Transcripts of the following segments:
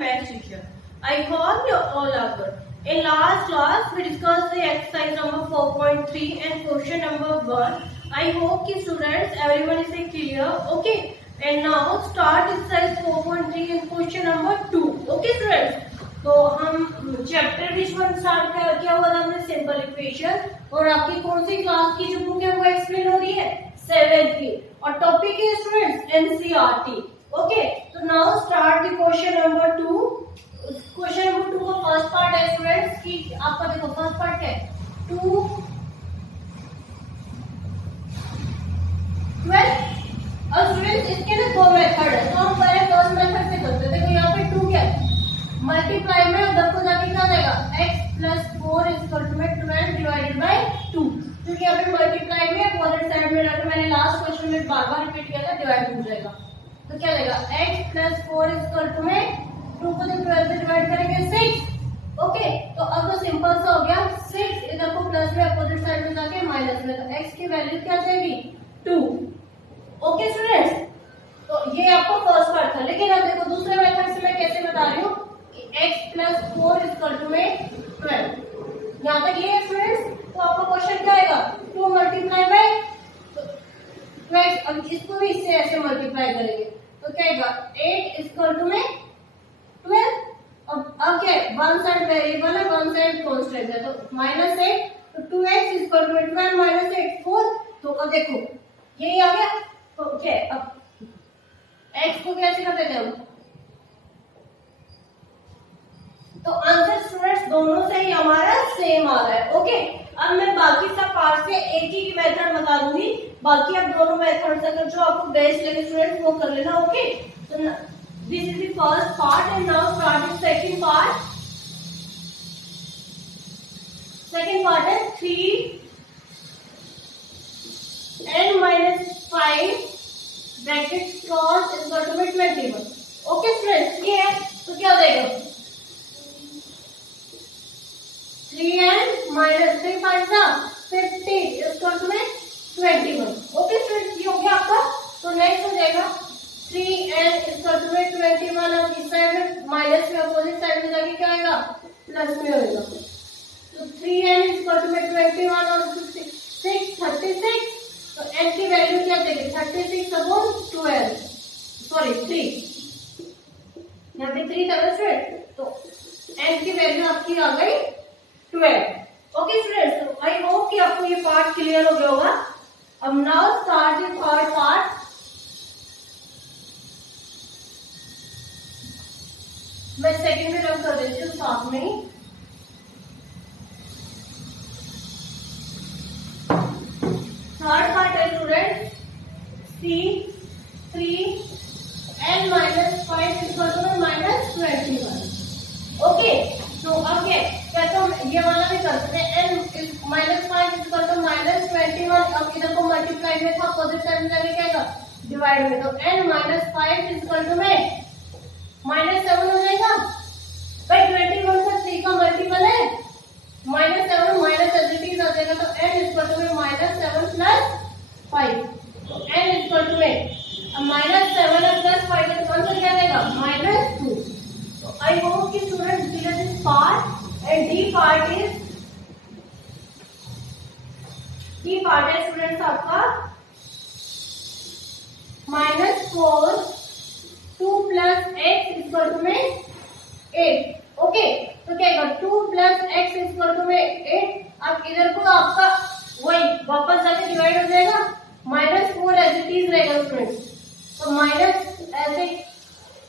math teacher. I hope you all are good. In last class, we discussed the exercise number 4.3 and question number 1. I hope ki students, everyone is clear. Okay. And now start exercise 4.3 and question number 2. Okay students. तो हम chapter which one start किया हुआ था हमने simple equation, और आपकी कौन सी class की जो बुक है वो एक्सप्लेन हो रही है 7th की, और टॉपिक है स्टूडेंट्स एनसीईआरटी. ओके, तो now start the question number 2. Question number 2 का फर्स्ट पार्ट है स्टूडेंट्स की, आपका देखो फर्स्ट पार्ट है 2 12. और स्टूडेंट्स इसके ना दो मेथड है, तो हम पहले फर्स्ट मेथड से करते हैं. देखो यहाँ पे 2 क्या है, मल्टीप्लाई में उधर को जाके क्या जाएगा x plus 4 equal to 12 divided by 2. क्योंकि यहाँ पे मल्टीप्लाई में अपोजिट साइड में रखा, मैंने लास्ट क्वेश्चन में बार बार रिपीट किया था, डिवाइड हो जाएगा. तो क्या जाएगा x प्लस 4 इक्वल टू 2 को जब 12 से डिवाइड करेंगे 6. ओके, तो अब तो सिंपल सा हो गया. 6 इधर को प्लस में अपोजिट साइड में जाके माइनस में, तो x की वैल्यू क्या जाएगी 2. ओके स्टूडेंट्स, तो ये आपको फर्स्ट पार्ट था. लेकिन अब देखो दूसरे मेथड से मैं कैसे बता रही हूँ, x प्लस 4 इक्वल टू 12. यहाँ तक ये है स्टूडेंट्स. तो आपका क्वेश्चन क्या आएगा 2 मल्टीप्लाई बाय 12. अब इसको भी इससे ऐसे मल्टीप्लाई करेंगे तो क्या आएगा 8 इक्वल टू 12. अब क्या है, वन साइड वेरिएबल है, वन साइड कांस्टेंट है, तो -8. तो 2x इक्वल टू 12 माइनस 8 4. तो अब देखो यही आ गया. तो क्या है, अब x को कैसे कर देते हैं हम, तो आंसर स्टूडेंट्स दोनों से ही हमारा सेम आ रहा है. ओके, अब मैं बाकी सब पार्ट से एक ही मेथड बता दूंगी, बाकी आप दोनों मेथड से अगर जो आपको बेस्ट लगे स्टूडेंट्स वो कर लेना. ओके, तो this is the first part and now start the second part. Second part है 3n -5 bracket cross equal to 21. Okay students, ये है तो क्या हो जाएगा 3n minus 3 50 equal to 21. Okay students, ये हो गया आपका. तो नेक्स्ट हो जाएगा 3n इक्वल टू 21. अब इस साइड में माइनस में अपोजिट साइड में जाके क्या आएगा प्लस में होगा. तो 3n इक्वल टू 21 और 6 36. तो n की वैल्यू क्या देगी 36 अपॉन 12, सॉरी 3. यहाँ पे 3 था स्टूडेंट, तो n की वैल्यू आपकी आ गई 12. ओके स्टूडेंट्स, तो आई होप कि आपको ये पार्ट क्लियर हो गया होगा. अब now start the third part. मैं सेकंड में रब कर देती हूँ साथ में ही. थर्ड पार्ट है student C3n minus 5 equal to -21. Okay, तो अब क्या तो ये वाला भी कर सकते हैं. n -5 equal to -21. अब इधर को मल्टीप्लाई में था, अपोजिट साइड में जाके क्या आएगा डिवाइड में, तो n -5 इक्वल टू -7 हो जाएगा. भाई 21 का 3 का मल्टीपल है -7, माइनस एज इट इज आ जाएगा. तो n इक्वल टू -7 प्लस 5. तो n इक्वल टू अब -7 और +5 है तो आंसर क्या आएगा -2. So I hope you students clear this part, and D part is students आपका -4 2 plus x equal to 8. Okay, तो क्या आएगा 2 प्लस x इक्वल टू 8. अब इधर को आपका वही वापस जाके डिवाइड हो जाएगा, -4 एज इट इज रहेगा स्टूडेंट्स. तो माइनस ऐसे,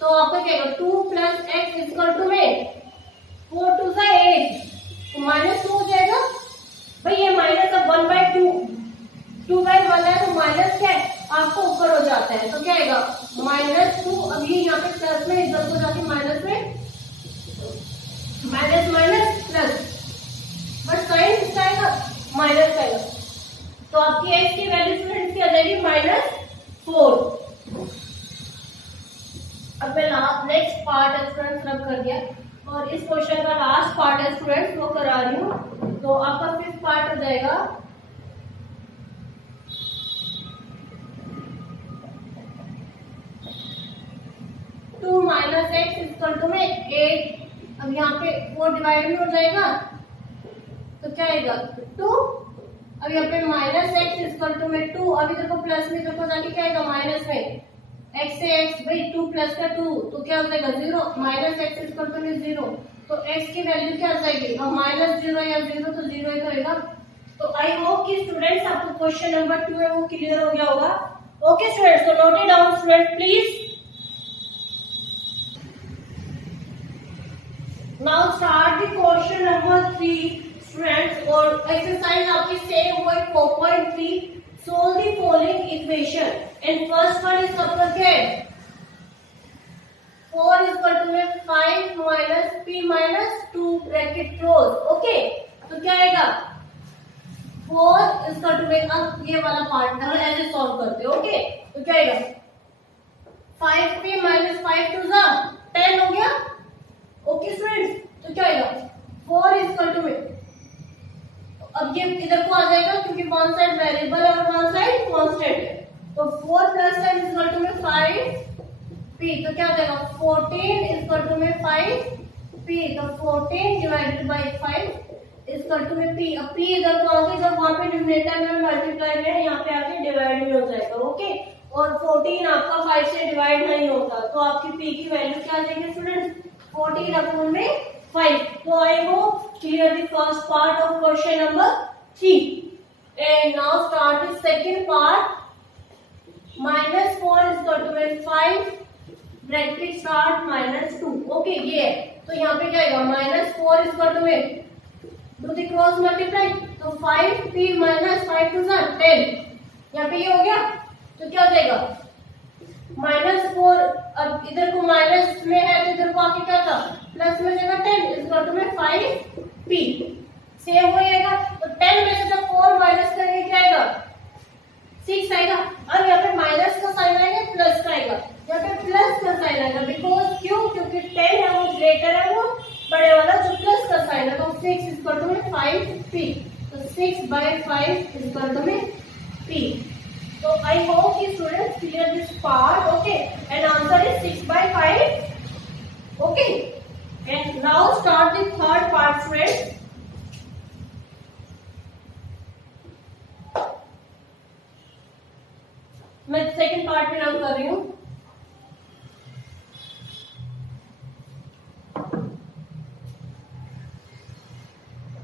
तो आपका क्या होगा 2 प्लस x इक्वल टू 4 2 से 8, तो -2 हो जाएगा. भाई ये माइनस अब 1/2, 2/1 है तो माइनस क्या है आपको ऊपर हो जाता है. तो क्या आएगा -2. अब ये यहाँ पे प्लस में, इधर को जाके माइनस में, minus minus plus, but sign किसका आएगा माइनस का आएगा. तो आपकी x की वैल्यू स्टूडेंट्स क्या आ जाएगी -4. अब मैं नेक्स्ट पार्ट है स्टूडेंट्स रब कर दिया, और इस क्वेश्चन का लास्ट पार्ट है स्टूडेंट्स वो करा रही हूँ. तो आपका फिफ्थ पार्ट हो जाएगा 2 माइनस एक्स इक्वल टू में 8। अब यहाँ पे 4 डिवाइड में हो जाएगा तो क्या आएगा 2। अब यहाँ पे माइनस एक्स इक्वल टू में 2। अब इधर को प्लस में, इधर को जाके क्या आएगा माइनस में, एक्स से एक्स भाई 2 प्लस का 2 तो क्या हो जाएगा 0। माइनस एक्स इक्वल टू में 0 तो एक्स की वैल्यू क्या आ जाएगी, अब माइनस 0 या 0 तो 0 ही रहेगा। तो आई होप कि स्टूडेंट्स आपको क्वेश्चन नंबर 2 है वो क्लियर हो गया होगा। ओके स्टूडेंट्स, तो note it down student please. Now start the question number 3 students, और एक्सरसाइज आपकी सेम हुई 4.3। solve the following equation and first one is आपका क्या है 4 इक्वल टू में 5 minus p minus 2 bracket close. Okay, तो क्या आएगा 4 इक्वल टू में, अब ये वाला पार्ट हम ऐसे सॉल्व करते हैं। ओके, तो क्या आएगा 5p माइनस 5 टू 10 हो गया। ओके स्टूडेंट्स, तो क्या आएगा 4 इक्वल टू में, अब ये इधर को आ जाएगा क्योंकि वन साइड वेरिएबल है और वन साइड कांस्टेंट है। तो 4 प्लस 10 इक्वल टू में 5p, तो क्या हो जाएगा 14 इक्वल टू में 5p, तो 14 डिवाइडेड बाय 5 इक्वल टू में p। अब p इधर को आके जब वहां पे डिनोमिनेटर में मल्टीप्लाई में यहाँ पे आके डिवाइड में हो जाएगा। ओके, और 14 आपका 5 से डिवाइड नहीं होता तो आपकी p की वैल्यू क्या आ जाएगी स्टूडेंट्स 14 अपॉन में 5। So I hope clear the first part of question number 3 and now start the second part। minus 4 is equal to 5 bracket start minus 2। Okay, ये है तो यहाँ पे क्या आएगा minus 4 is equal to do the cross multiply, तो 5p minus 5 to 10, यहाँ पे ये हो गया तो क्या हो जाएगा -4। अब इधर को माइनस में है तो इधर को आके क्या था प्लस में जाएगा 10 इक्वल टू में 5p, सेम हो जाएगा। तो 10 में से जब 4 माइनस करेंगे क्या आएगा 6 आएगा। अब यहाँ पे माइनस का साइन आएगा प्लस का आएगा, यहाँ पे प्लस का साइन आएगा बिकॉज क्यों, क्योंकि 10 है वो ग्रेटर है वो बड़े वाला जो प्लस का साइन है। तो 6 इक्वल टू में 5p, तो 6/5 इक्वल टू में p। So I hope you students clear this part, okay? And answer is 6/5, okay? And now start the third part, friends. मैं सेकंड पार्ट में रन कर रही हूँ।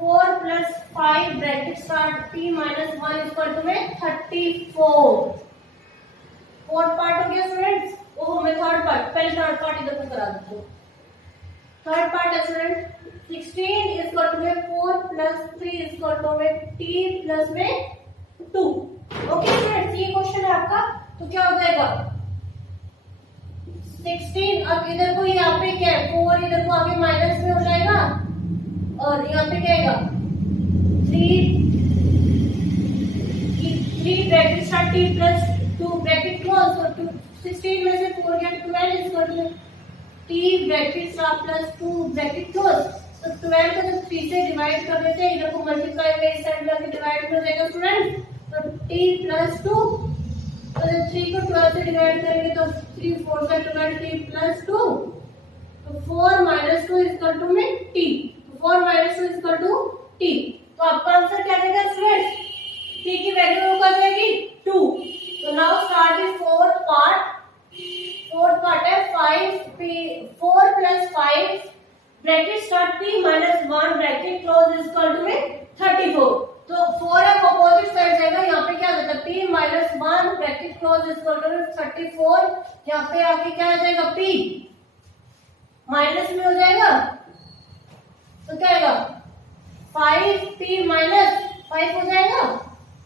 Four plus 5 bracket start p minus 1 equal to में 34। Fourth part हो गया students. Oh, मैं third part, पहले थर्ड पार्ट इधर को करा देती हूँ। थर्ड पार्ट है स्टूडेंट 16 इक्वल टू में 4 प्लस 3 इक्वल टू में t प्लस में 2। ओके स्टूडेंट्स, ये क्वेश्चन है आपका। तो क्या हो जाएगा 16, अब इधर को यहाँ पे क्या है 4 इधर को आगे माइनस में हो जाएगा और यहाँ पे क्या आएगा 3 bracket start t plus 2 bracket close, तो 16 में से 4 गया 12 equal to t bracket start plus 2 bracket close. तो 12 को जब 3 से डिवाइड कर देते हैं इधर को मल्टीप्लाई में इस साइड में डिवाइड हो जाएगा स्टूडेंट, तो t प्लस 2, तो जब 3 को 12 से डिवाइड करेंगे तो 3 4 का 12 t प्लस 2, तो 4 माइनस 2 इक्वल टू में t, 4 minus 2 equal to t। तो आपका आंसर क्या देगा स्टूडेंट, t की वैल्यू क्या जाएगी 2। तो now start the fourth part. Fourth part है 4 plus 5 bracket start p minus 1 bracket close equal to में 34। तो 4 है अपोजिट साइड जाएगा, यहाँ पे क्या आ जाएगा p minus 1 bracket close equal to में 34, यहाँ पे आके क्या आ जाएगा p माइनस में हो जाएगा तो क्या आएगा 5p माइनस 5 हो जाएगा।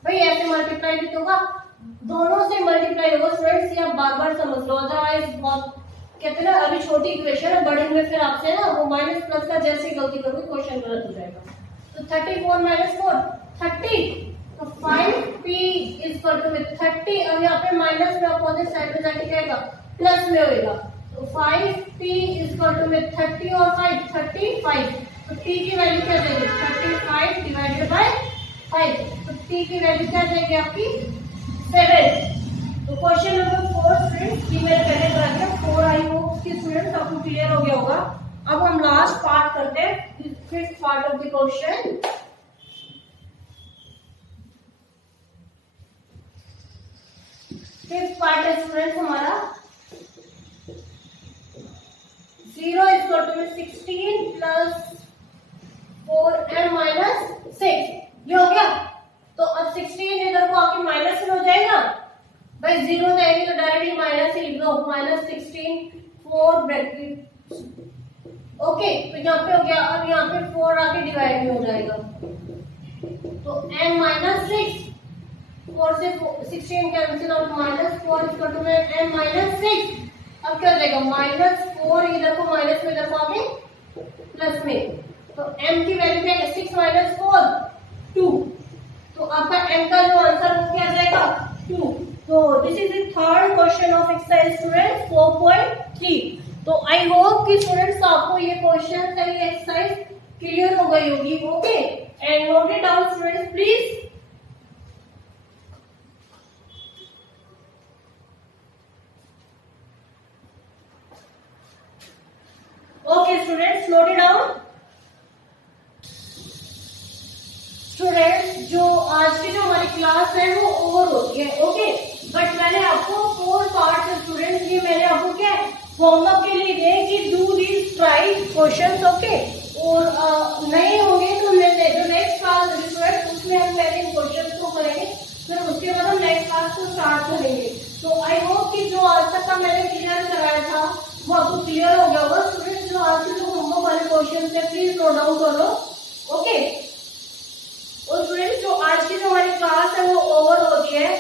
भाई ऐसे मल्टीप्लाई भी होगा, दोनों से मल्टीप्लाई होगा स्टूडेंट्स, ये आप बार बार समझ लो, अदरवाइज बहुत कहते हैं ना अभी छोटी इक्वेशन है, बड़ी में फिर आपसे ना वो माइनस प्लस का जैसे गलती करोगे क्वेश्चन गलत हो जाएगा। तो 34 माइनस 4 30, तो 5p इक्वल टू में 30। अब यहाँ पे माइनस में अपोजिट साइड में जाके क्या आएगा प्लस में होएगा, तो 5p इक्वल टू में 30 और 5 35, तो t की वैल्यू क्या जाएगी 35 डिवाइडेड बाय 5, तो t की वैल्यू क्या जाएगी आपकी 7। तो क्वेश्चन नंबर 4 फ्रेंड्स, ये मैंने पहले करा दिया 4 आई होप कि स्टूडेंट्स आपको क्लियर हो गया होगा। अब हम लास्ट पार्ट करते हैं, fifth part of the question. Fifth part है स्टूडेंट्स हमारा 0 is equal to 16 plus 4m minus 6। ये हो गया। तो अब 16 इधर को आके माइनस में हो जाएगा भाई, 0 जाएगी तो डायरेक्टली माइनस ही लिख दो, माइनस 16 4 ब्रैकेट। ओके, तो यहाँ पे हो गया। अब यहाँ पे 4 आके डिवाइड में हो जाएगा, तो m माइनस 6, 4 से 16 cancel out, minus 4 equal to m minus 6। अब क्या हो जाएगा, माइनस 4 इधर को माइनस में, इधर को आके प्लस में, तो m की वैल्यू क्या है, 6 माइनस 4 2। तो आपका m का जो आंसर वो क्या आ जाएगा 2। तो this is the third question of exercise students 4.3। तो आई होप कि स्टूडेंट्स आपको ये क्वेश्चन से ये एक्सरसाइज क्लियर हो गई होगी। Okay, and note it down students please. Okay students, note it down. Students, जो आज की जो हमारी क्लास है वो ओवर होती है। ओके, बट मैंने आपको 4 पार्ट है स्टूडेंट्स, ये मैंने आपको क्या होमवर्क के लिए दिए कि do these try questions. Okay, और नहीं होंगे तो मैं जो नेक्स्ट क्लास है स्टूडेंट्स उसमें हम पहले क्वेश्चंस को करेंगे, फिर उसके बाद हम नेक्स्ट क्लास को स्टार्ट करेंगे। तो आई होप कि जो आज तक का मैंने क्लियर कराया था वो आपको क्लियर हो गया होगा। स्टूडेंट्स, जो आज के जो होमवर्क वाले क्वेश्चन है प्लीज नोट डाउन कर लो। ओके, और स्टूडेंट्स, जो आज की जो हमारी क्लास है वो ओवर होती है,